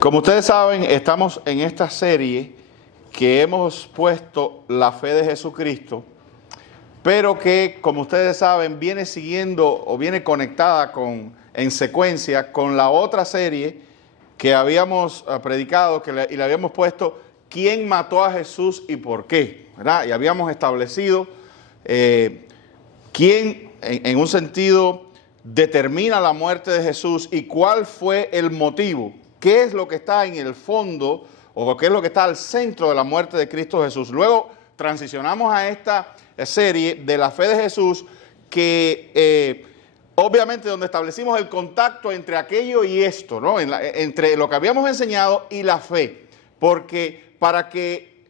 Como ustedes saben, estamos en esta serie que hemos puesto la fe de Jesucristo, pero que, como ustedes saben, viene siguiendo o viene conectada en secuencia con la otra serie que habíamos predicado y le habíamos puesto ¿quién mató a Jesús y por qué? ¿Verdad? Y habíamos establecido quién, en un sentido, determina la muerte de Jesús y cuál fue el motivo. ¿Qué es lo que está en el fondo o qué es lo que está al centro de la muerte de Cristo Jesús? Luego transicionamos a esta serie de la fe de Jesús que obviamente donde establecimos el contacto entre aquello y esto, ¿no? Entre lo que habíamos enseñado y la fe. Porque para que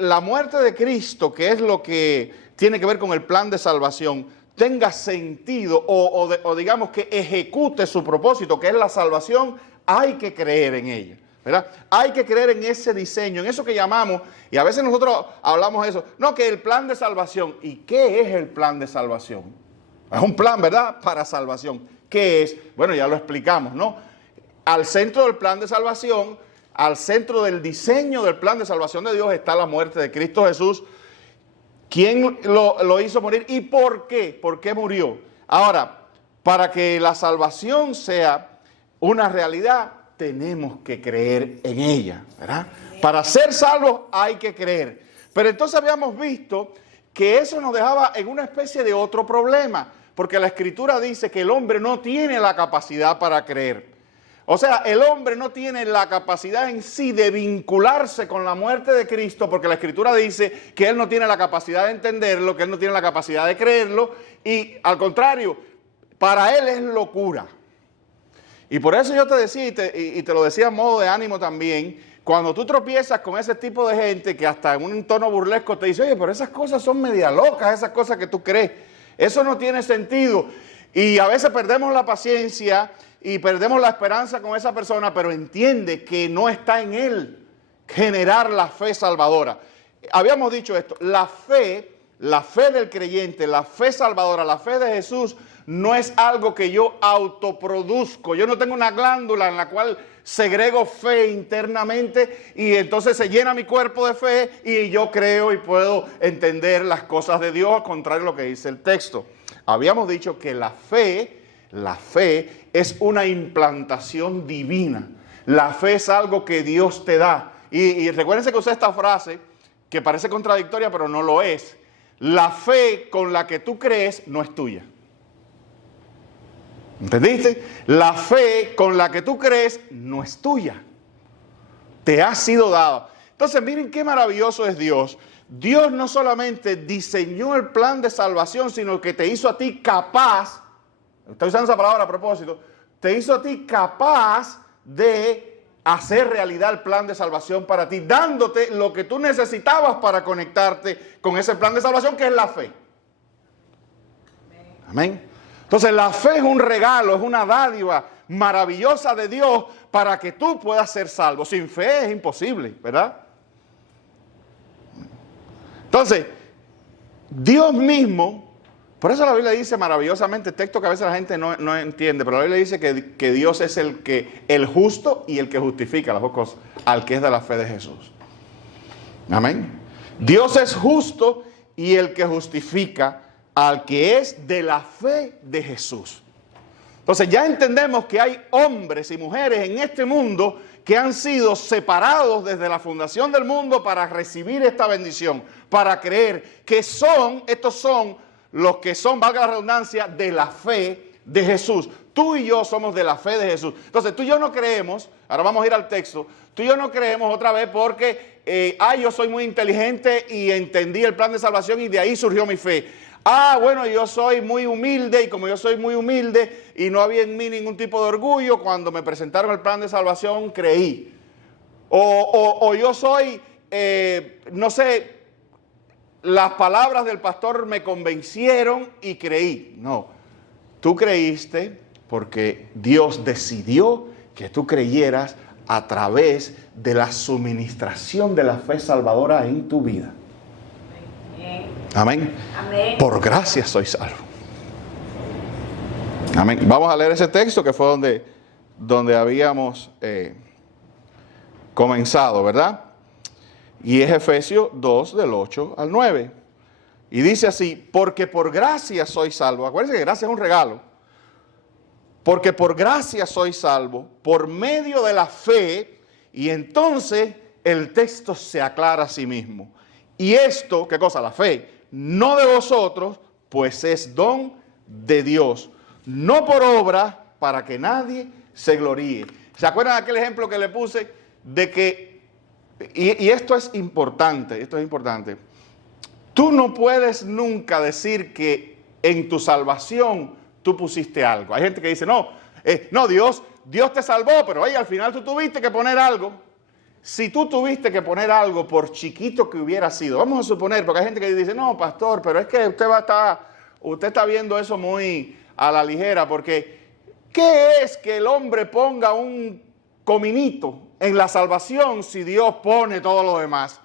la muerte de Cristo, que es lo que tiene que ver con el plan de salvación, tenga sentido o digamos que ejecute su propósito, que es la salvación, hay que creer en ella, ¿verdad? Hay que creer en ese diseño, en eso que llamamos, y a veces nosotros hablamos de eso, no, que el plan de salvación. ¿Y qué es el plan de salvación? Es un plan, ¿verdad?, para salvación. ¿Qué es? Bueno, ya lo explicamos, ¿no? Al centro del plan de salvación, al centro del diseño del plan de salvación de Dios está la muerte de Cristo Jesús. ¿Quién lo hizo morir y por qué? ¿Por qué murió? Ahora, para que la salvación sea una realidad, tenemos que creer en ella, ¿verdad? Para ser salvos hay que creer. Pero entonces habíamos visto que eso nos dejaba en una especie de otro problema, porque la Escritura dice que el hombre no tiene la capacidad para creer. O sea, el hombre no tiene la capacidad en sí de vincularse con la muerte de Cristo, porque la Escritura dice que él no tiene la capacidad de entenderlo, que él no tiene la capacidad de creerlo, y al contrario, para él es locura. Y por eso yo te decía, y te lo decía a modo de ánimo también, cuando tú tropiezas con ese tipo de gente que hasta en un tono burlesco te dice, oye, pero esas cosas son media locas, esas cosas que tú crees, eso no tiene sentido. Y a veces perdemos la paciencia y perdemos la esperanza con esa persona, pero entiende que no está en él generar la fe salvadora. Habíamos dicho esto, la fe del creyente, la fe salvadora, la fe de Jesús, no es algo que yo autoproduzco. Yo no tengo una glándula en la cual segrego fe internamente y entonces se llena mi cuerpo de fe y yo creo y puedo entender las cosas de Dios, al contrario de lo que dice el texto. Habíamos dicho que la fe es una implantación divina. La fe es algo que Dios te da. Y recuérdense que usé esta frase que parece contradictoria, pero no lo es. La fe con la que tú crees no es tuya. ¿Entendiste? La fe con la que tú crees no es tuya. Te ha sido dada. Entonces, miren qué maravilloso es Dios. Dios no solamente diseñó el plan de salvación, sino que te hizo a ti capaz, estoy usando esa palabra a propósito, te hizo a ti capaz de hacer realidad el plan de salvación para ti, dándote lo que tú necesitabas para conectarte con ese plan de salvación, que es la fe. Amén. Entonces la fe es un regalo, es una dádiva maravillosa de Dios para que tú puedas ser salvo. Sin fe es imposible, ¿verdad? Entonces, Dios mismo, por eso la Biblia dice maravillosamente, texto que a veces la gente no entiende, pero la Biblia dice que Dios es el justo y el que justifica las dos cosas, al que es de la fe de Jesús. Amén. Dios es justo y el que justifica al que es de la fe de Jesús. Entonces ya entendemos que hay hombres y mujeres en este mundo que han sido separados desde la fundación del mundo para recibir esta bendición, para creer que estos son los que son, valga la redundancia, de la fe de Jesús. Tú y yo somos de la fe de Jesús. Entonces tú y yo no creemos, ahora vamos a ir al texto, tú y yo no creemos otra vez porque, yo soy muy inteligente y entendí el plan de salvación y de ahí surgió mi fe. Bueno, yo soy muy humilde y como yo soy muy humilde y no había en mí ningún tipo de orgullo, cuando me presentaron el plan de salvación creí. O yo soy, no sé, las palabras del pastor me convencieron y creí. No, tú creíste porque Dios decidió que tú creyeras a través de la suministración de la fe salvadora en tu vida. Amén. Amén. Por gracia soy salvo. Amén. Vamos a leer ese texto que fue donde donde habíamos comenzado, ¿verdad? Y es Efesios 2, del 8 al 9. Y dice así: porque por gracia soy salvo. Acuérdense que gracia es un regalo. Porque por gracia soy salvo, por medio de la fe. Y entonces el texto se aclara a sí mismo. Y esto, ¿qué cosa? La fe, no de vosotros, pues es don de Dios, no por obra, para que nadie se gloríe. ¿Se acuerdan de aquel ejemplo que le puse? De que, y esto es importante, tú no puedes nunca decir que en tu salvación tú pusiste algo. Hay gente que dice, no, Dios te salvó, pero al final tú tuviste que poner algo. Si tú tuviste que poner algo, por chiquito que hubiera sido, vamos a suponer, porque hay gente que dice, no, pastor, pero es que usted está viendo eso muy a la ligera, porque ¿qué es que el hombre ponga un cominito en la salvación si Dios pone todo lo demás?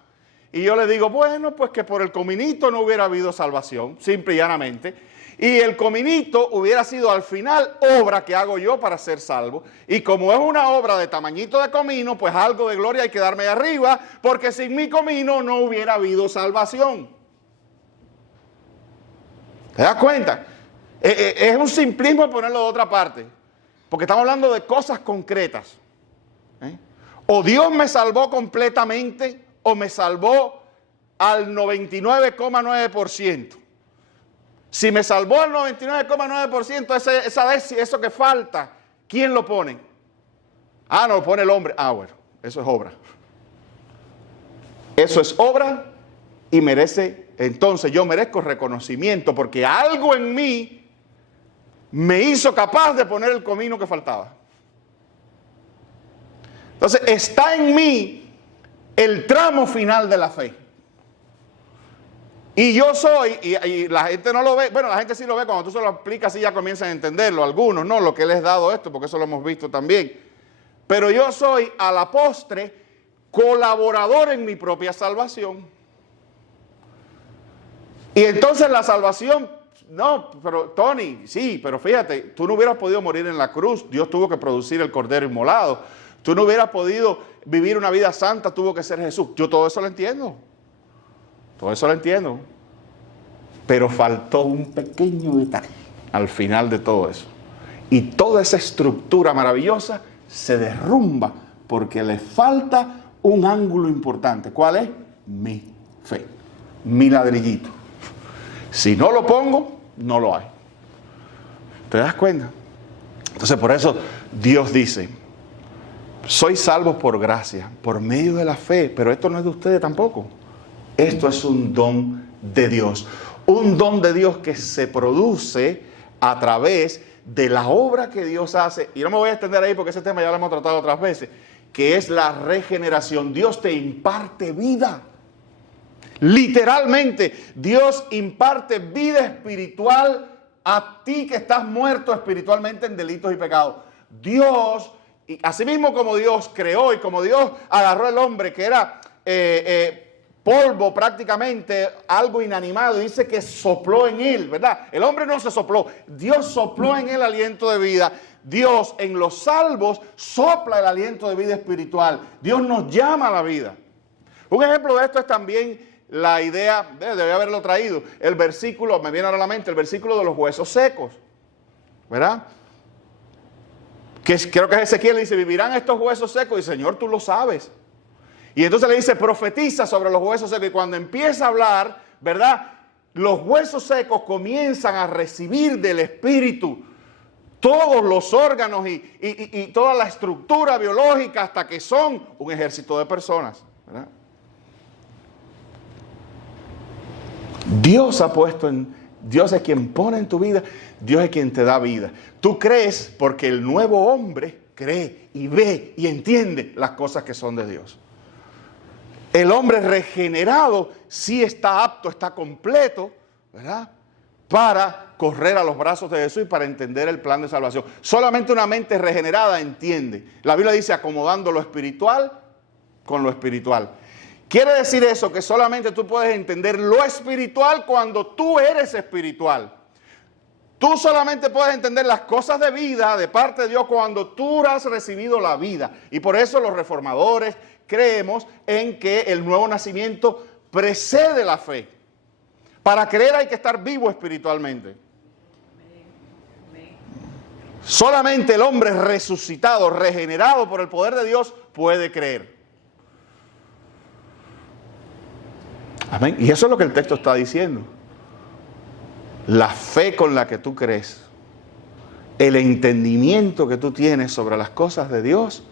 Y yo le digo, bueno, pues que por el cominito no hubiera habido salvación, simple y llanamente. Y el cominito hubiera sido al final obra que hago yo para ser salvo. Y como es una obra de tamañito de comino, pues algo de gloria hay que darme de arriba, porque sin mi comino no hubiera habido salvación. ¿Te das cuenta? Es un simplismo ponerlo de otra parte, porque estamos hablando de cosas concretas. O Dios me salvó completamente, o me salvó al 99,9%. Si me salvó al 99,9%, eso que falta, ¿quién lo pone? No, lo pone el hombre. Bueno, eso es obra. Eso es obra y entonces yo merezco reconocimiento, porque algo en mí me hizo capaz de poner el comino que faltaba. Entonces está en mí el tramo final de la fe. Y yo soy, y la gente no lo ve, bueno, la gente sí lo ve, cuando tú se lo explicas y ya comienzan a entenderlo, algunos no, lo que les he dado esto, porque eso lo hemos visto también. Pero yo soy a la postre colaborador en mi propia salvación. Y entonces la salvación, no, pero Tony, sí, pero fíjate, tú no hubieras podido morir en la cruz, Dios tuvo que producir el cordero inmolado. Tú no hubieras podido vivir una vida santa, tuvo que ser Jesús. Yo todo eso lo entiendo. Todo eso lo entiendo, pero faltó un pequeño detalle al final de todo eso. Y toda esa estructura maravillosa se derrumba porque le falta un ángulo importante. ¿Cuál es? Mi fe, mi ladrillito. Si no lo pongo, no lo hay. ¿Te das cuenta? Entonces por eso Dios dice, soy salvo por gracia, por medio de la fe, pero esto no es de ustedes tampoco. Esto es un don de Dios. Un don de Dios que se produce a través de la obra que Dios hace. Y no me voy a extender ahí porque ese tema ya lo hemos tratado otras veces. Que es la regeneración. Dios te imparte vida. Literalmente, Dios imparte vida espiritual a ti que estás muerto espiritualmente en delitos y pecados. Dios, y así mismo como Dios creó y como Dios agarró al hombre que era polvo prácticamente, algo inanimado, y dice que sopló en él, ¿verdad? El hombre no se sopló, Dios sopló en él aliento de vida. Dios en los salvos sopla el aliento de vida espiritual. Dios nos llama a la vida. Un ejemplo de esto es también la idea, debe haberlo traído, el versículo, me viene ahora a la mente, el versículo de los huesos secos, ¿verdad? Creo que Ezequiel dice, ¿vivirán estos huesos secos? Y Señor, tú lo sabes. Y entonces le dice, profetiza sobre los huesos secos. Y cuando empieza a hablar, ¿verdad? Los huesos secos comienzan a recibir del Espíritu todos los órganos y toda la estructura biológica hasta que son un ejército de personas, ¿verdad? Dios es quien pone en tu vida, Dios es quien te da vida. Tú crees porque el nuevo hombre cree y ve y entiende las cosas que son de Dios. El hombre regenerado sí está apto, está completo, ¿verdad? Para correr a los brazos de Jesús y para entender el plan de salvación. Solamente una mente regenerada entiende. La Biblia dice acomodando lo espiritual con lo espiritual. Quiere decir eso, que solamente tú puedes entender lo espiritual cuando tú eres espiritual. Tú solamente puedes entender las cosas de vida de parte de Dios cuando tú has recibido la vida. Y por eso los reformadores creemos en que el nuevo nacimiento precede la fe. Para creer hay que estar vivo espiritualmente. Solamente el hombre resucitado, regenerado por el poder de Dios, puede creer. Amén. Y eso es lo que el texto está diciendo. La fe con la que tú crees, el entendimiento que tú tienes sobre las cosas de Dios,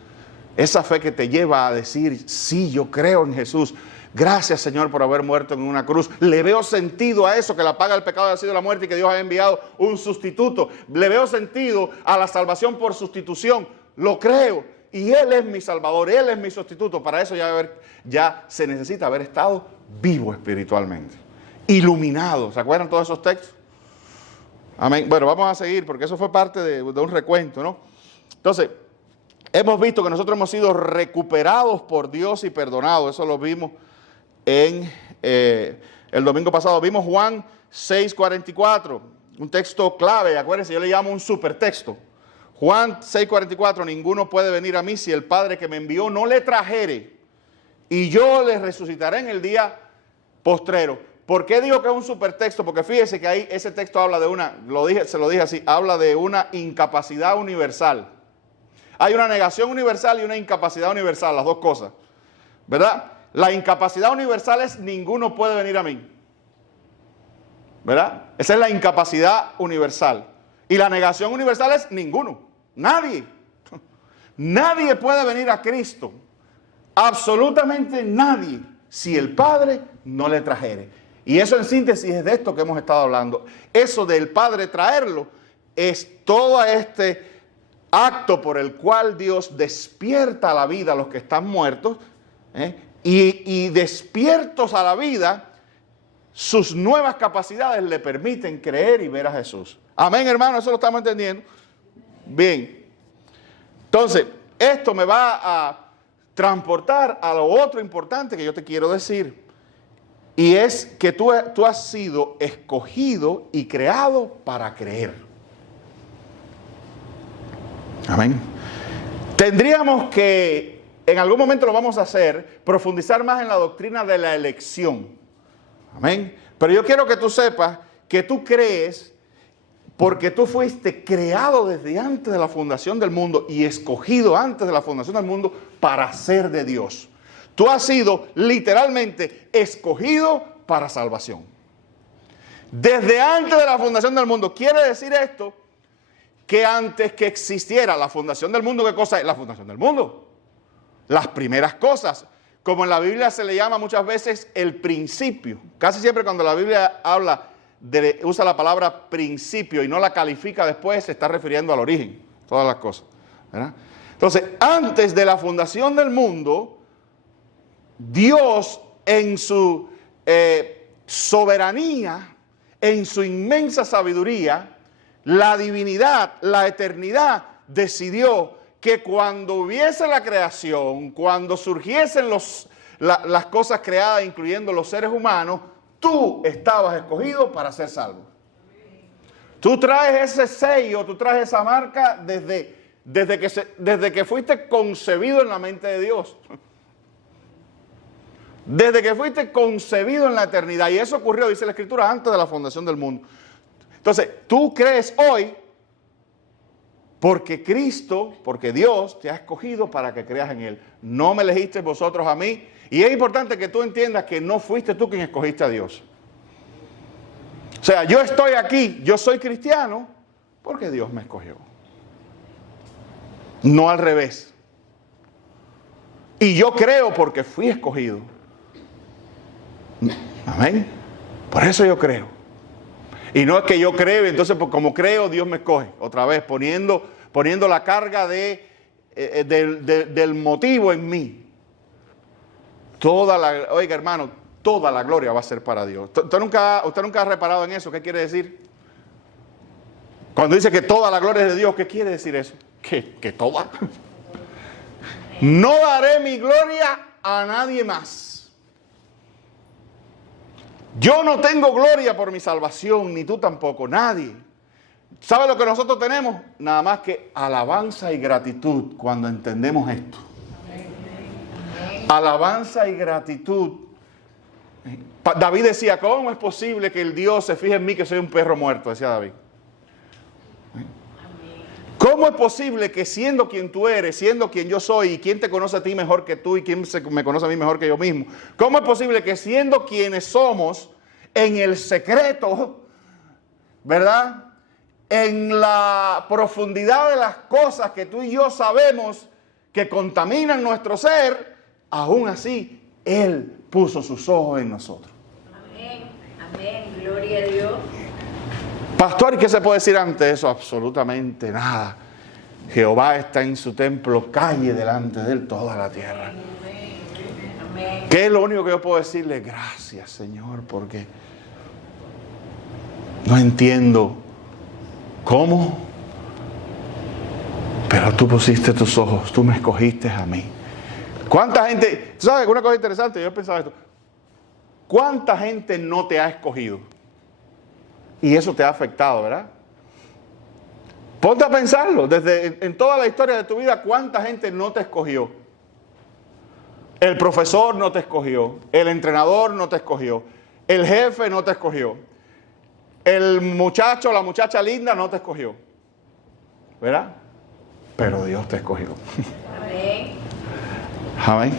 esa fe que te lleva a decir, sí, yo creo en Jesús. Gracias, Señor, por haber muerto en una cruz. Le veo sentido a eso, que la paga del pecado ha sido la muerte y que Dios ha enviado un sustituto. Le veo sentido a la salvación por sustitución. Lo creo. Y Él es mi Salvador, Él es mi sustituto. Para eso ya se necesita haber estado vivo espiritualmente. Iluminado. ¿Se acuerdan todos esos textos? Amén. Bueno, vamos a seguir porque eso fue parte de un recuento, ¿no? Entonces, hemos visto que nosotros hemos sido recuperados por Dios y perdonados. Eso lo vimos en el domingo pasado. Vimos Juan 6:44, un texto clave. Acuérdense, yo le llamo un supertexto. Juan 6:44, ninguno puede venir a mí si el Padre que me envió no le trajere, y yo le resucitaré en el día postrero. ¿Por qué digo que es un supertexto? Porque fíjese que ahí ese texto habla de se lo dije así, habla de una incapacidad universal. Hay una negación universal y una incapacidad universal, las dos cosas, ¿verdad? La incapacidad universal es ninguno puede venir a mí, ¿verdad? Esa es la incapacidad universal. Y la negación universal es ninguno, nadie. Nadie puede venir a Cristo, absolutamente nadie, si el Padre no le trajere. Y eso en síntesis es de esto que hemos estado hablando. Eso del Padre traerlo es todo este acto por el cual Dios despierta a la vida a los que están muertos, y despiertos a la vida, sus nuevas capacidades le permiten creer y ver a Jesús. Amén, hermano, eso lo estamos entendiendo. Bien. Entonces, esto me va a transportar a lo otro importante que yo te quiero decir. Y es que tú has sido escogido y creado para creer. Amén. Tendríamos que, en algún momento lo vamos a hacer, profundizar más en la doctrina de la elección. Amén. Pero yo quiero que tú sepas que tú crees porque tú fuiste creado desde antes de la fundación del mundo y escogido antes de la fundación del mundo para ser de Dios. Tú has sido literalmente escogido para salvación. Desde antes de la fundación del mundo. Quiere decir esto que antes que existiera la fundación del mundo, ¿qué cosa es? La fundación del mundo. Las primeras cosas. Como en la Biblia se le llama muchas veces el principio. Casi siempre cuando la Biblia usa la palabra principio y no la califica después, se está refiriendo al origen. Todas las cosas, ¿verdad? Entonces, antes de la fundación del mundo, Dios en su soberanía, en su inmensa sabiduría, la divinidad, la eternidad, decidió que cuando hubiese la creación, cuando surgiesen las cosas creadas, incluyendo los seres humanos, tú estabas escogido para ser salvo. Tú traes ese sello, tú traes esa marca desde que fuiste concebido en la mente de Dios. Desde que fuiste concebido en la eternidad. Y eso ocurrió, dice la Escritura, antes de la fundación del mundo. Entonces, tú crees hoy porque Dios te ha escogido para que creas en Él. No me elegiste vosotros a mí. Y es importante que tú entiendas que no fuiste tú quien escogiste a Dios. O sea, yo estoy aquí, yo soy cristiano porque Dios me escogió. No al revés. Y yo creo porque fui escogido. Amén. Por eso yo creo. Y no es que yo creo y entonces como creo Dios me escoge. Otra vez poniendo la carga del motivo en mí. Oiga hermano, toda la gloria va a ser para Dios. ¿Usted nunca ha reparado en eso? ¿Qué quiere decir? Cuando dice que toda la gloria es de Dios, ¿qué quiere decir eso? ¿Que toda? No daré mi gloria a nadie más. Yo no tengo gloria por mi salvación, ni tú tampoco, nadie. ¿Sabe lo que nosotros tenemos? Nada más que alabanza y gratitud cuando entendemos esto. Alabanza y gratitud. David decía, ¿cómo es posible que el Dios se fije en mí que soy un perro muerto? Decía David. ¿Cómo es posible que siendo quien tú eres, siendo quien yo soy, y quién te conoce a ti mejor que tú y quién me conoce a mí mejor que yo mismo, cómo es posible que siendo quienes somos, en el secreto, ¿verdad?, en la profundidad de las cosas que tú y yo sabemos que contaminan nuestro ser, aún así Él puso sus ojos en nosotros? Amén, amén, gloria a Dios. Pastor, ¿y qué se puede decir ante eso? Absolutamente nada. Jehová está en su templo, calle delante de Él toda la tierra. Amén. ¿Qué es lo único que yo puedo decirle? Gracias, Señor, porque no entiendo cómo, pero tú pusiste tus ojos, tú me escogiste a mí. ¿Cuánta gente, tú sabes, una cosa interesante, yo he pensado esto, cuánta gente no te ha escogido? Y eso te ha afectado, ¿verdad? Ponte a pensarlo, desde en toda la historia de tu vida, ¿cuánta gente no te escogió? El profesor no te escogió, el entrenador no te escogió, el jefe no te escogió, el muchacho o la muchacha linda no te escogió, ¿verdad? Pero Dios te escogió. Amén. Amén.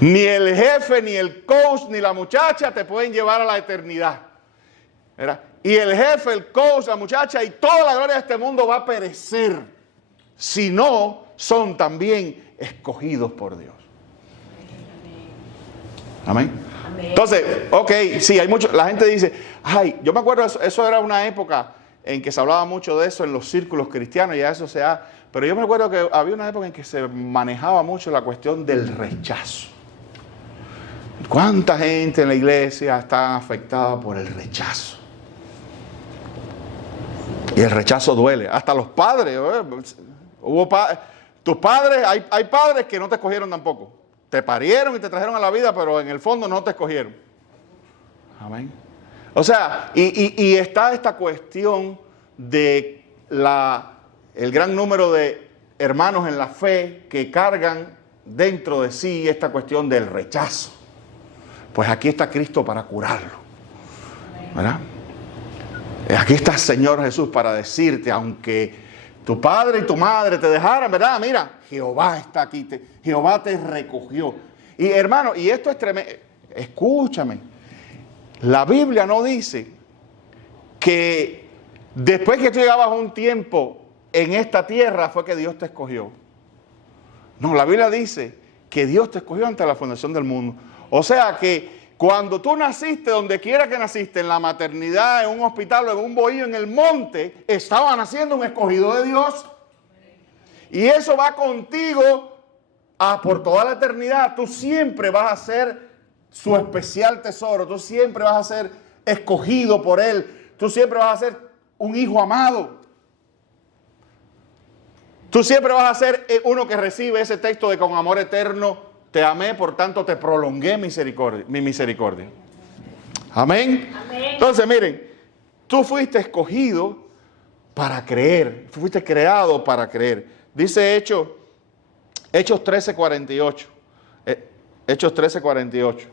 Ni el jefe, ni el coach, ni la muchacha te pueden llevar a la eternidad, ¿verdad? Y el jefe, el coach, la muchacha y toda la gloria de este mundo va a perecer si no son también escogidos por Dios. Amén. Amén. Entonces, ok, sí, hay mucho. La gente dice, ay, yo me acuerdo, eso era una época en que se hablaba mucho de eso en los círculos cristianos, y ya eso se ha. Pero yo me acuerdo que había una época en que se manejaba mucho la cuestión del rechazo. ¿Cuánta gente en la iglesia está afectada por el rechazo? Y el rechazo duele. Hasta los padres. Tus padres, hay padres que no te escogieron tampoco. Te parieron y te trajeron a la vida, pero en el fondo no te escogieron. Amén. O sea, y está esta cuestión de el gran número de hermanos en la fe que cargan dentro de sí esta cuestión del rechazo. Pues aquí está Cristo para curarlo, ¿verdad? Aquí está el Señor Jesús para decirte, aunque tu padre y tu madre te dejaran, ¿verdad? Mira, Jehová está aquí, Jehová te recogió. Y hermano, y esto es tremendo, escúchame, la Biblia no dice que después que tú llegabas un tiempo en esta tierra fue que Dios te escogió. No, la Biblia dice que Dios te escogió ante la fundación del mundo. O sea que cuando tú naciste, donde quiera que naciste, en la maternidad, en un hospital o en un bohío, en el monte, estaba naciendo un escogido de Dios. Y eso va contigo por toda la eternidad. Tú siempre vas a ser su especial tesoro. Tú siempre vas a ser escogido por Él. Tú siempre vas a ser un hijo amado. Tú siempre vas a ser uno que recibe ese texto de con amor eterno te amé, por tanto te prolongué mi misericordia. Amén. Amén. Entonces, miren, tú fuiste escogido para creer. Tú fuiste creado para creer. Dice Hechos 13:48. Hechos 13:48.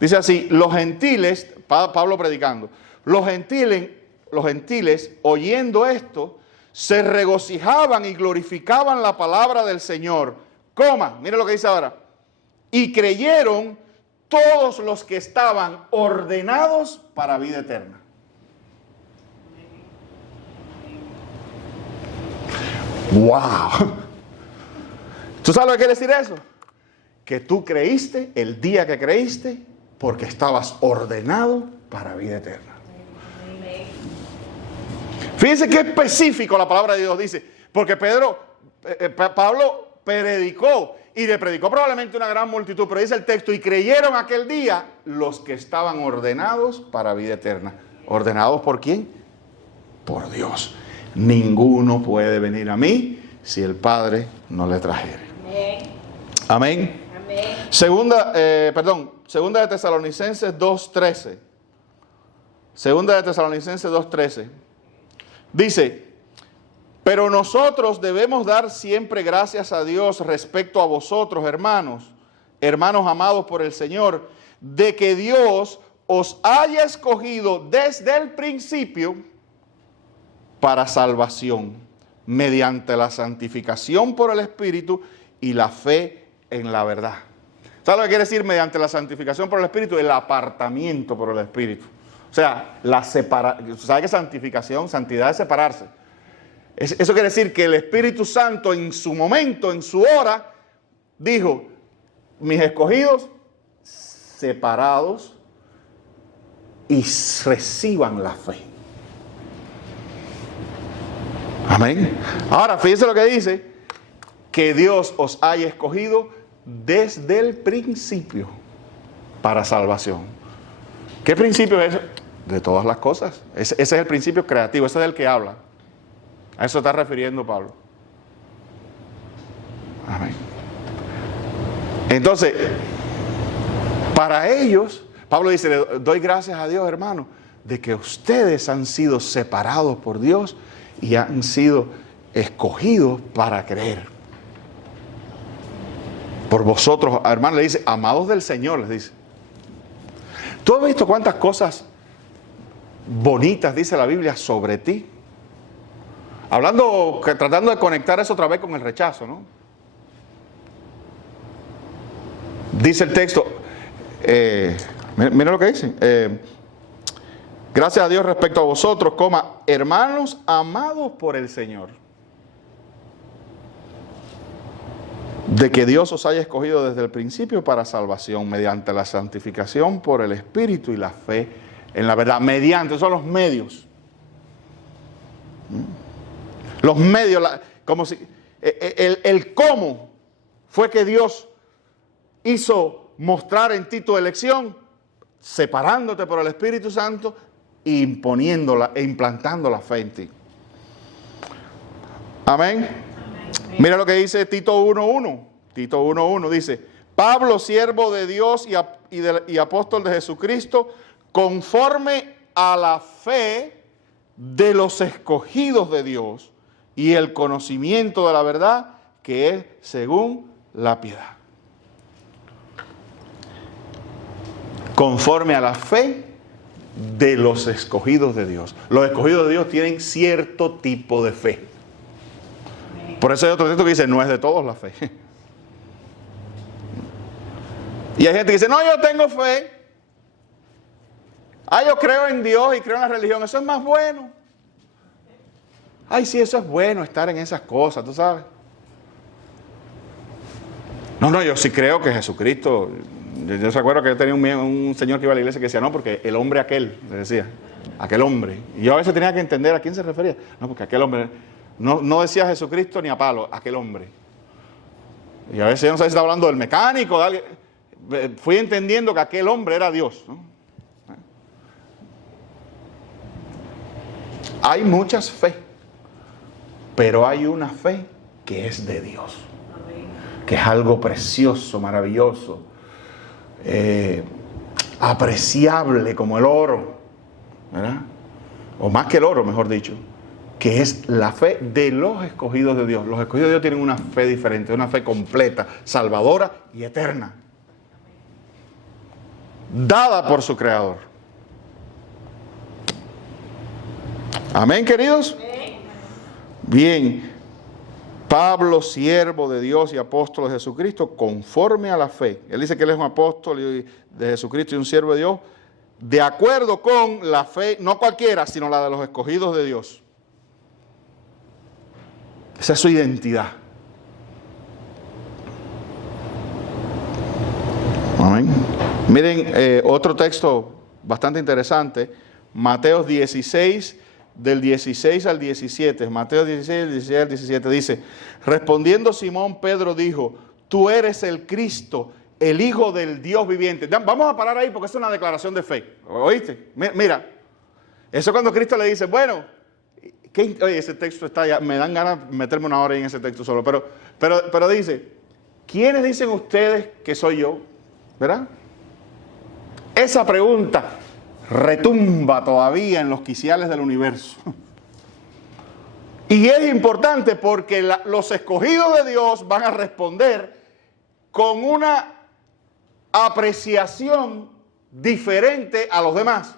Dice así, los gentiles, Pablo predicando, los gentiles oyendo esto, se regocijaban y glorificaban la palabra del Señor. Mire lo que dice ahora. Y creyeron todos los que estaban ordenados para vida eterna. ¡Wow! ¿Tú sabes lo que quiere decir eso? Que tú creíste el día que creíste porque estabas ordenado para vida eterna. Fíjense qué específico la palabra de Dios dice. Porque Pablo predicó, y le predicó probablemente una gran multitud, pero dice el texto, y creyeron aquel día los que estaban ordenados para vida eterna. ¿Ordenados por quién? Por Dios. Ninguno puede venir a mí si el Padre no le trajere. Amén. Amén. Segunda de Tesalonicenses 2:13. Segunda de Tesalonicenses 2:13. Dice, pero nosotros debemos dar siempre gracias a Dios respecto a vosotros, hermanos amados por el Señor, de que Dios os haya escogido desde el principio para salvación, mediante la santificación por el Espíritu y la fe en la verdad. ¿Sabes lo que quiere decir mediante la santificación por el Espíritu? El apartamiento por el Espíritu. O sea, ¿sabe qué santificación? Santidad es separarse. Eso quiere decir que el Espíritu Santo en su momento, en su hora, dijo, mis escogidos separados y reciban la fe. Amén. Ahora, fíjense lo que dice, que Dios os haya escogido desde el principio para salvación. ¿Qué principio es ese? De todas las cosas. Ese es el principio creativo, ese es el que habla. A eso está refiriendo Pablo. Amén. Entonces, para ellos, Pablo dice, le doy gracias a Dios, hermano, de que ustedes han sido separados por Dios y han sido escogidos para creer. Por vosotros, hermano, le dice, amados del Señor, les dice. ¿Tú has visto cuántas cosas bonitas dice la Biblia sobre ti? Tratando de conectar eso otra vez con el rechazo, ¿no? Dice el texto, mira lo que dice. Gracias a Dios respecto a vosotros, hermanos amados por el Señor, de que Dios os haya escogido desde el principio para salvación, mediante la santificación por el Espíritu y la fe en la verdad. Mediante, son los medios. Los medios, como si el cómo fue que Dios hizo mostrar en ti tu elección, separándote por el Espíritu Santo e imponiéndola e implantando la fe en ti. Amén. Mira lo que dice Tito 1:1. Tito 1:1 dice, Pablo, siervo de Dios y apóstol de Jesucristo, conforme a la fe de los escogidos de Dios y el conocimiento de la verdad que es según la piedad. Conforme a la fe de los escogidos de Dios. Los escogidos de Dios tienen cierto tipo de fe. Por eso hay otro texto que dice, no es de todos la fe. Y hay gente que dice, no, yo tengo fe. Yo creo en Dios y creo en la religión. Eso es más bueno. Ay, sí, eso es bueno, estar en esas cosas, tú sabes. No, yo sí creo que Jesucristo... Yo se acuerdo que yo tenía un señor que iba a la iglesia que decía, no, porque el hombre aquel, le decía, aquel hombre. Y yo a veces tenía que entender a quién se refería. No, porque aquel hombre, no decía a Jesucristo ni a Pablo, aquel hombre. Y a veces yo no sé si está hablando del mecánico, de alguien. Fui entendiendo que aquel hombre era Dios, ¿no? Hay muchas fe, pero hay una fe que es de Dios, que es algo precioso, maravilloso, apreciable como el oro, ¿verdad? O más que el oro, mejor dicho, que es la fe de los escogidos de Dios. Los escogidos de Dios tienen una fe diferente, una fe completa, salvadora y eterna, dada por su Creador. Amén, queridos. Bien, Pablo, siervo de Dios y apóstol de Jesucristo, conforme a la fe. Él dice que él es un apóstol de Jesucristo y un siervo de Dios, de acuerdo con la fe, no cualquiera, sino la de los escogidos de Dios. Esa es su identidad. Amén. Miren, otro texto bastante interesante, Mateo 16, del 16 al 17. Mateo 16, del 16 al 17 dice, respondiendo Simón, Pedro dijo, tú eres el Cristo, el Hijo del Dios viviente. Vamos a parar ahí porque es una declaración de fe. ¿Oíste? Mira, eso cuando Cristo le dice, bueno, oye, ese texto está ya, me dan ganas de meterme una hora en ese texto solo, pero dice, ¿quiénes dicen ustedes que soy yo? ¿Verdad? Esa pregunta retumba todavía en los quiciales del universo. Y es importante porque los escogidos de Dios van a responder con una apreciación diferente a los demás.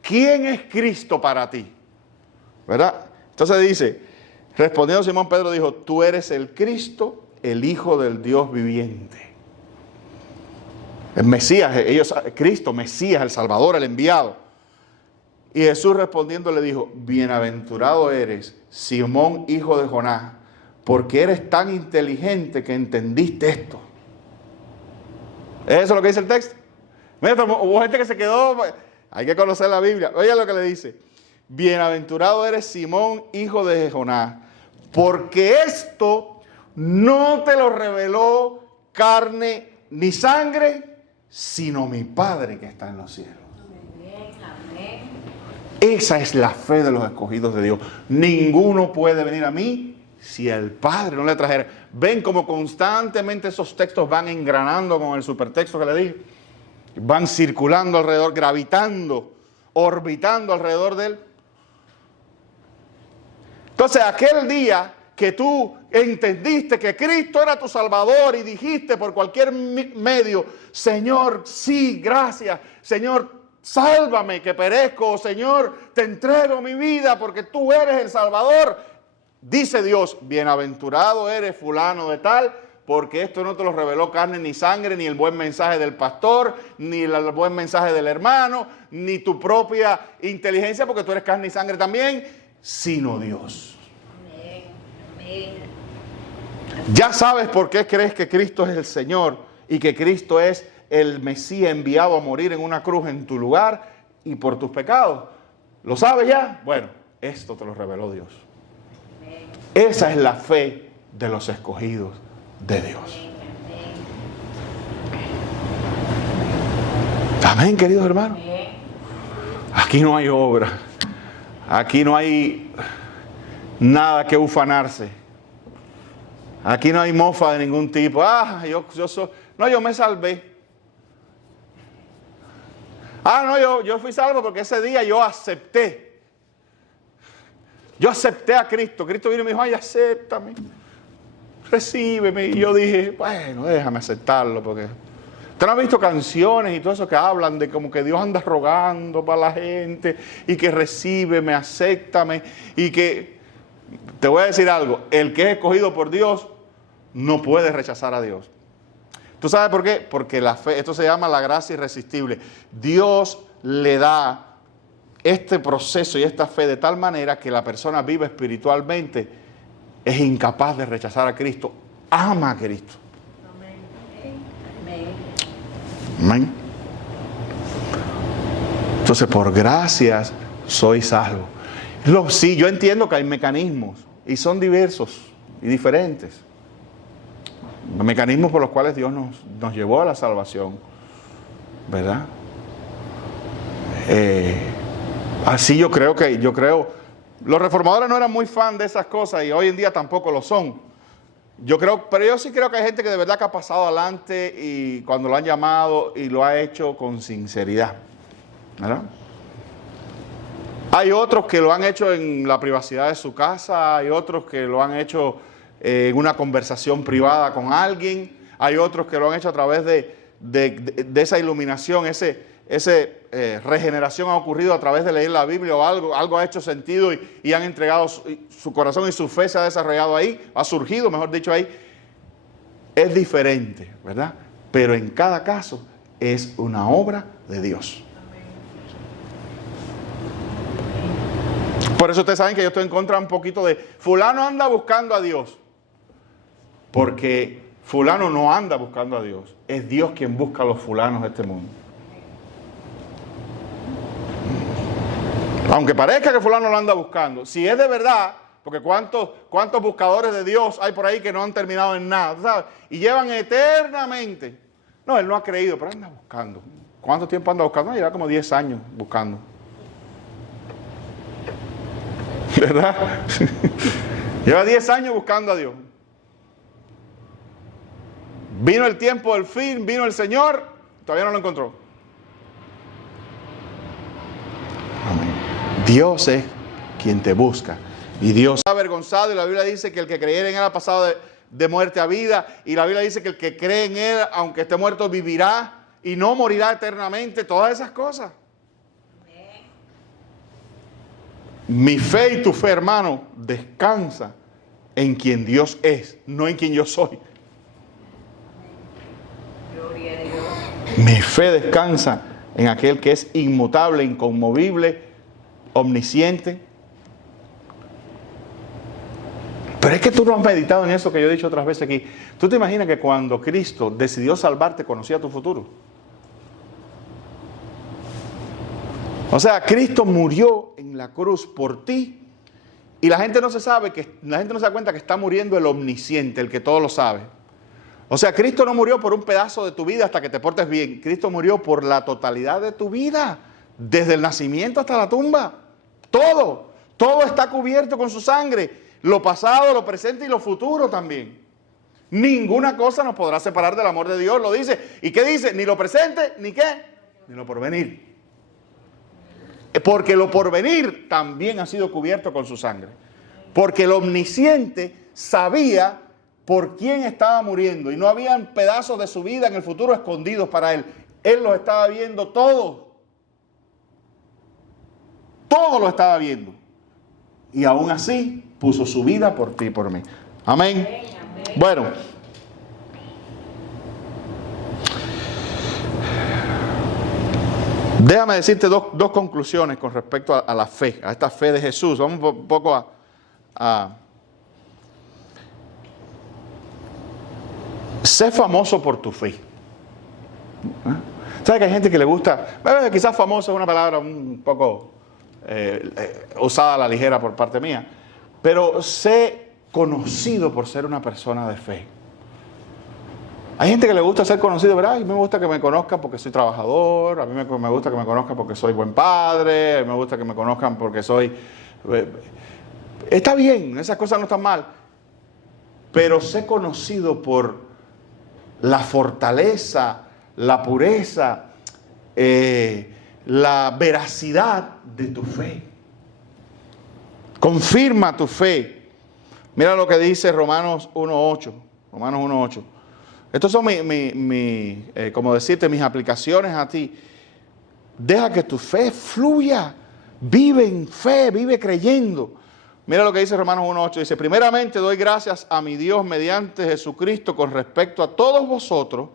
¿Quién es Cristo para ti? ¿Verdad? Entonces dice, respondiendo Simón Pedro dijo, tú eres el Cristo, el Hijo del Dios viviente. El Mesías, Cristo, Mesías, el Salvador, el enviado. Y Jesús respondiendo le dijo, bienaventurado eres, Simón, hijo de Jonás, porque eres tan inteligente que entendiste esto. ¿Eso es lo que dice el texto? Mira, hubo gente que se quedó, hay que conocer la Biblia. Oiga lo que le dice, bienaventurado eres, Simón, hijo de Jonás, porque esto no te lo reveló carne ni sangre, sino mi Padre que está en los cielos. Amén. Esa es la fe de los escogidos de Dios. Ninguno puede venir a mí si el Padre no le trajera. Ven como constantemente esos textos van engranando con el supertexto que le dije. Van circulando alrededor, gravitando, orbitando alrededor de él. Entonces, aquel día que tú entendiste que Cristo era tu Salvador y dijiste por cualquier medio, Señor, sí, gracias, Señor, sálvame que perezco, Señor, te entrego mi vida porque tú eres el Salvador. Dice Dios, bienaventurado eres fulano de tal, porque esto no te lo reveló carne ni sangre, ni el buen mensaje del pastor, ni el buen mensaje del hermano, ni tu propia inteligencia, porque tú eres carne y sangre también, sino Dios. Ya sabes por qué crees que Cristo es el Señor y que Cristo es el Mesías enviado a morir en una cruz en tu lugar y por tus pecados. ¿Lo sabes ya? Bueno, esto te lo reveló Dios. Esa es la fe de los escogidos de Dios. Amén, queridos hermanos. Aquí no hay obra. Aquí no hay nada que ufanarse. Aquí no hay mofa de ningún tipo. Yo me salvé. Yo fui salvo porque ese día yo acepté. Yo acepté a Cristo. Cristo vino y me dijo, ay, acéptame. Recíbeme. Y yo dije, bueno, déjame aceptarlo porque... ¿Usted no ha visto canciones y todo eso que hablan de como que Dios anda rogando para la gente y que recíbeme, acéptame y que... Te voy a decir algo, el que es escogido por Dios no puede rechazar a Dios. ¿Tú sabes por qué? Porque la fe, esto se llama la gracia irresistible. Dios le da este proceso y esta fe de tal manera que la persona viva espiritualmente es incapaz de rechazar a Cristo, ama a Cristo. Amén. Entonces, por gracias soy salvo. Sí, yo entiendo que hay mecanismos y son diversos y diferentes. Mecanismos por los cuales Dios nos llevó a la salvación, ¿verdad? Así yo creo, los reformadores no eran muy fan de esas cosas y hoy en día tampoco lo son. Pero yo sí creo que hay gente que de verdad que ha pasado adelante y cuando lo han llamado y lo ha hecho con sinceridad, ¿verdad? Hay otros que lo han hecho en la privacidad de su casa, hay otros que lo han hecho en una conversación privada con alguien, hay otros que lo han hecho a través de esa iluminación, regeneración ha ocurrido a través de leer la Biblia o algo ha hecho sentido y han entregado su corazón y su fe se ha desarrollado ahí, ha surgido, mejor dicho, ahí. Es diferente, ¿verdad? Pero en cada caso es una obra de Dios. Por eso ustedes saben que yo estoy en contra un poquito de fulano anda buscando a Dios. Porque fulano no anda buscando a Dios. Es Dios quien busca a los fulanos de este mundo. Aunque parezca que fulano lo anda buscando, si es de verdad, porque cuántos buscadores de Dios hay por ahí que no han terminado en nada, ¿sabes? Y llevan eternamente. No, él no ha creído, pero anda buscando. ¿Cuánto tiempo anda buscando? No, lleva como 10 años buscando. ¿Verdad? Lleva 10 años buscando a Dios. Vino el tiempo del fin, vino el Señor, todavía no lo encontró. Amén. Dios es quien te busca Y Dios está avergonzado, y la Biblia dice que el que creyera en Él ha pasado de muerte a vida. Y la Biblia dice que el que cree en Él, aunque esté muerto, vivirá y no morirá eternamente. Todas esas cosas. Mi fe y tu fe, hermano, descansa en quien Dios es, no en quien yo soy. Gloria a Dios. Mi fe descansa en aquel que es inmutable, inconmovible, omnisciente. Pero es que tú no has meditado en eso que yo he dicho otras veces aquí. ¿Tú te imaginas que cuando Cristo decidió salvarte, conocía tu futuro? O sea, Cristo murió en la cruz por ti. Y la gente no se da cuenta que está muriendo el omnisciente, el que todo lo sabe. O sea, Cristo no murió por un pedazo de tu vida hasta que te portes bien. Cristo murió por la totalidad de tu vida, desde el nacimiento hasta la tumba. Todo está cubierto con su sangre. Lo pasado, lo presente y lo futuro también. Ninguna cosa nos podrá separar del amor de Dios, lo dice. ¿Y qué dice? Ni lo presente, ni qué, ni lo porvenir. Porque lo porvenir también ha sido cubierto con su sangre. Porque el omnisciente sabía por quién estaba muriendo. Y no habían pedazos de su vida en el futuro escondidos para él. Él los estaba viendo todos. Todo lo estaba viendo. Y aún así puso su vida por ti y por mí. Amén. Bueno. Déjame decirte dos conclusiones con respecto a la fe, a esta fe de Jesús. Vamos un poco a sé famoso por tu fe. ¿Sabes que hay gente que le gusta? Quizás famoso es una palabra un poco usada a la ligera por parte mía, pero sé conocido por ser una persona de fe. Hay gente que le gusta ser conocido, ¿verdad? A mí me gusta que me conozcan porque soy trabajador, a mí me gusta que me conozcan porque soy buen padre, a mí me gusta que me conozcan porque soy... Está bien, esas cosas no están mal, pero sé conocido por la fortaleza, la pureza, la veracidad de tu fe. Confirma tu fe. Mira lo que dice Romanos 1:8. Romanos 1:8. Estos son como decirte, mis aplicaciones a ti. Deja que tu fe fluya. Vive en fe, vive creyendo. Mira lo que dice Romanos 1:8. Dice, primeramente doy gracias a mi Dios mediante Jesucristo con respecto a todos vosotros,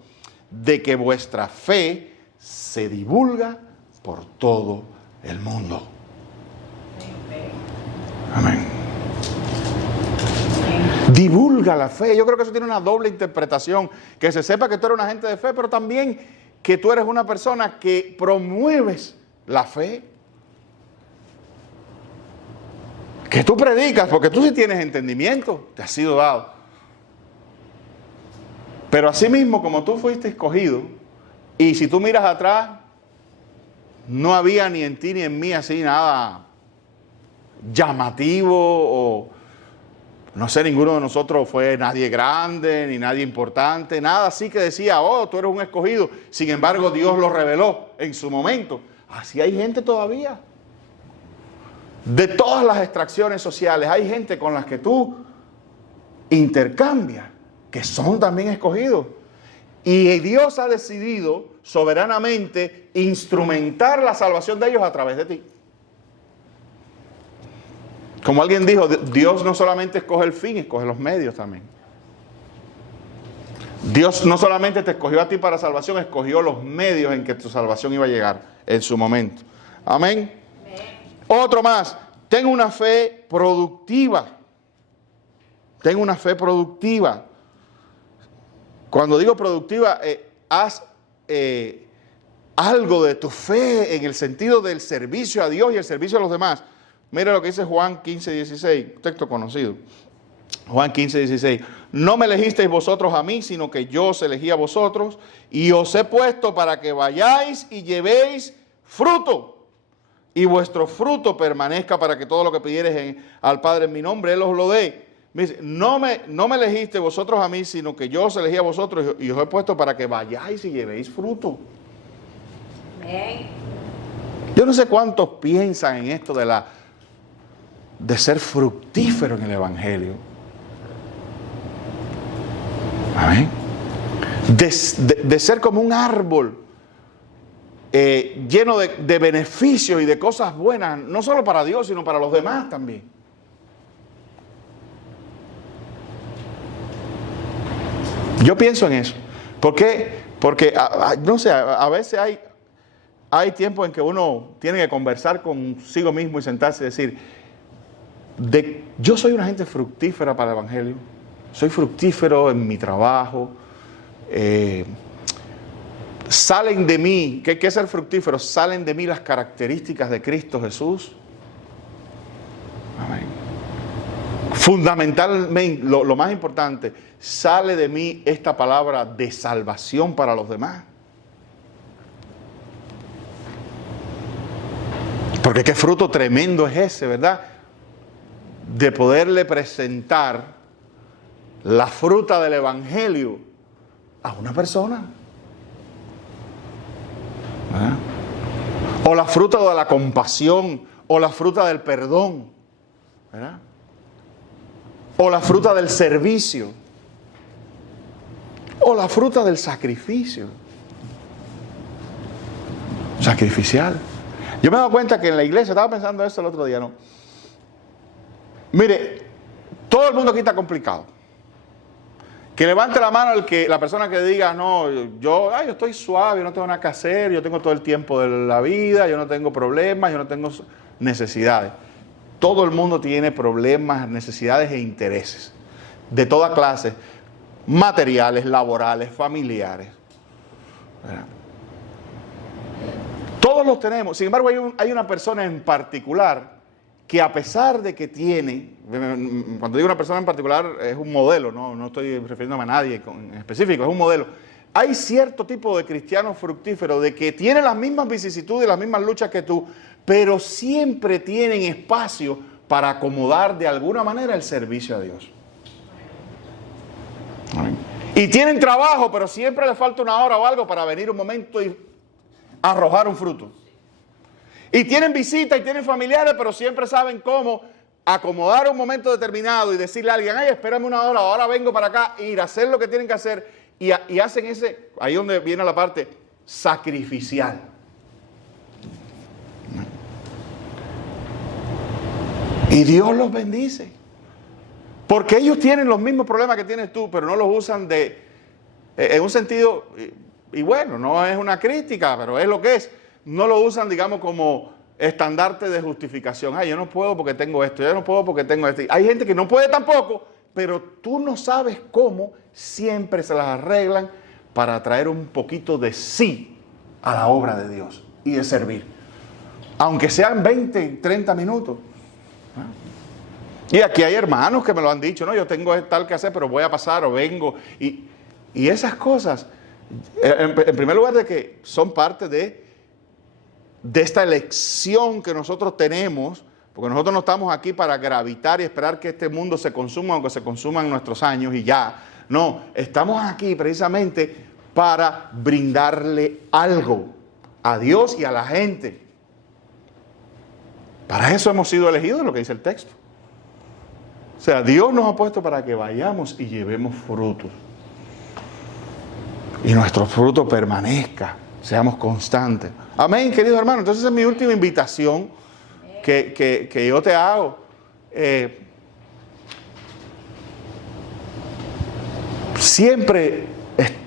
de que vuestra fe se divulga por todo el mundo. Amén. Divulga la fe. Yo creo que eso tiene una doble interpretación. Que se sepa que tú eres una gente de fe, pero también que tú eres una persona que promueves la fe. Que tú predicas, porque tú sí tienes entendimiento, te ha sido dado. Pero así mismo, como tú fuiste escogido, y si tú miras atrás, no había ni en ti ni en mí así nada llamativo o... No sé, ninguno de nosotros fue nadie grande, ni nadie importante, nada así que decía, oh, tú eres un escogido. Sin embargo, Dios lo reveló en su momento. Así hay gente todavía. De todas las extracciones sociales, hay gente con las que tú intercambias, que son también escogidos. Y Dios ha decidido soberanamente instrumentar la salvación de ellos a través de ti. Como alguien dijo, Dios no solamente escoge el fin, escoge los medios también. Dios no solamente te escogió a ti para salvación, escogió los medios en que tu salvación iba a llegar en su momento. Amén. Otro más, ten una fe productiva. Ten una fe productiva. Cuando digo productiva, haz algo de tu fe en el sentido del servicio a Dios y el servicio a los demás. Mira lo que dice Juan 15:16, un texto conocido. Juan 15:16. No me elegisteis vosotros a mí, sino que yo os elegí a vosotros y os he puesto para que vayáis y llevéis fruto. Y vuestro fruto permanezca para que todo lo que pidiereis al Padre en mi nombre, Él os lo dé. Me dice, no me elegisteis vosotros a mí, sino que yo os elegí a vosotros y os he puesto para que vayáis y llevéis fruto. Amén. Yo no sé cuántos piensan en esto de de ser fructífero en el Evangelio. Amén. De ser como un árbol lleno de beneficios y de cosas buenas, no solo para Dios, sino para los demás también. Yo pienso en eso. ¿Por qué? Porque, no sé, a veces hay tiempos en que uno tiene que conversar consigo mismo y sentarse y decir, yo soy una gente fructífera para el Evangelio, soy fructífero en mi trabajo, salen de mí, ¿qué es ser fructífero? Salen de mí las características de Cristo Jesús. Amén. Fundamentalmente, lo más importante, sale de mí esta palabra de salvación para los demás. Porque qué fruto tremendo es ese, ¿verdad? De poderle presentar la fruta del Evangelio a una persona. ¿Verdad? O la fruta de la compasión, o la fruta del perdón, ¿verdad? O la fruta del servicio, o la fruta del sacrificio. Sacrificial. Yo me he dado cuenta que en la iglesia, estaba pensando eso el otro día, ¿no? Mire, todo el mundo aquí está complicado. Que levante la mano la persona que diga, no, yo estoy suave, yo no tengo nada que hacer, yo tengo todo el tiempo de la vida, yo no tengo problemas, yo no tengo necesidades. Todo el mundo tiene problemas, necesidades e intereses de toda clase, materiales, laborales, familiares. ¿Verdad? Todos los tenemos. Sin embargo, hay una persona en particular que, a pesar de que tiene, cuando digo una persona en particular es un modelo, no estoy refiriéndome a nadie en específico, es un modelo. Hay cierto tipo de cristiano fructífero de que tiene las mismas vicisitudes, las mismas luchas que tú, pero siempre tienen espacio para acomodar de alguna manera el servicio a Dios. Amén. Y tienen trabajo, pero siempre les falta una hora o algo para venir un momento y arrojar un fruto. Y tienen visitas y tienen familiares, pero siempre saben cómo acomodar un momento determinado y decirle a alguien, espérame una hora, ahora vengo para acá, ir a hacer lo que tienen que hacer, y hacen ahí donde viene la parte sacrificial. Y Dios los bendice. Porque ellos tienen los mismos problemas que tienes tú, pero no los usan en un sentido, y bueno, no es una crítica, pero es lo que es. No lo usan, digamos, como estandarte de justificación. Yo no puedo porque tengo esto, yo no puedo porque tengo esto. Hay gente que no puede tampoco, pero tú no sabes cómo, siempre se las arreglan para traer un poquito de sí a la obra de Dios y de servir. Aunque sean 20, 30 minutos. Y aquí hay hermanos que me lo han dicho, no, yo tengo tal que hacer, pero voy a pasar o vengo. Y esas cosas, en primer lugar, de que son parte de esta elección que nosotros tenemos, porque nosotros no estamos aquí para gravitar y esperar que este mundo se consuma, aunque se consuman nuestros años y ya. No, estamos aquí precisamente para brindarle algo a Dios y a la gente. Para eso hemos sido elegidos, lo que dice el texto. O sea, Dios nos ha puesto para que vayamos y llevemos frutos. Y nuestro fruto permanezca, seamos constantes. Amén, queridos hermanos. Entonces esa es mi última invitación que yo te hago.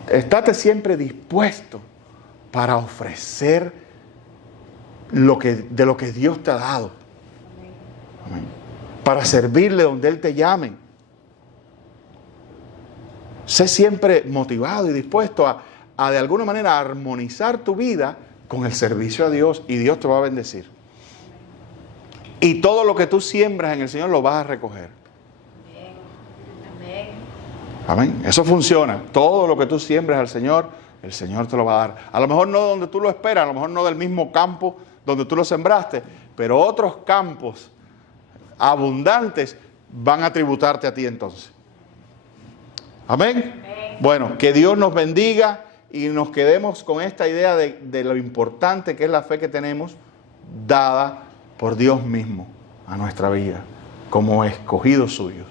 Estate siempre dispuesto para ofrecer de lo que Dios te ha dado. Amén. Para servirle donde Él te llame. Sé siempre motivado y dispuesto a de alguna manera armonizar tu vida con el servicio a Dios, y Dios te va a bendecir. Y todo lo que tú siembras en el Señor lo vas a recoger. Amén. Amén. Eso funciona. Todo lo que tú siembres al Señor, el Señor te lo va a dar. A lo mejor no donde tú lo esperas, a lo mejor no del mismo campo donde tú lo sembraste, pero otros campos abundantes van a tributarte a ti entonces. Amén. Amén. Bueno, que Dios nos bendiga y nos quedemos con esta idea de lo importante que es la fe que tenemos dada por Dios mismo a nuestra vida. como escogidos suyos.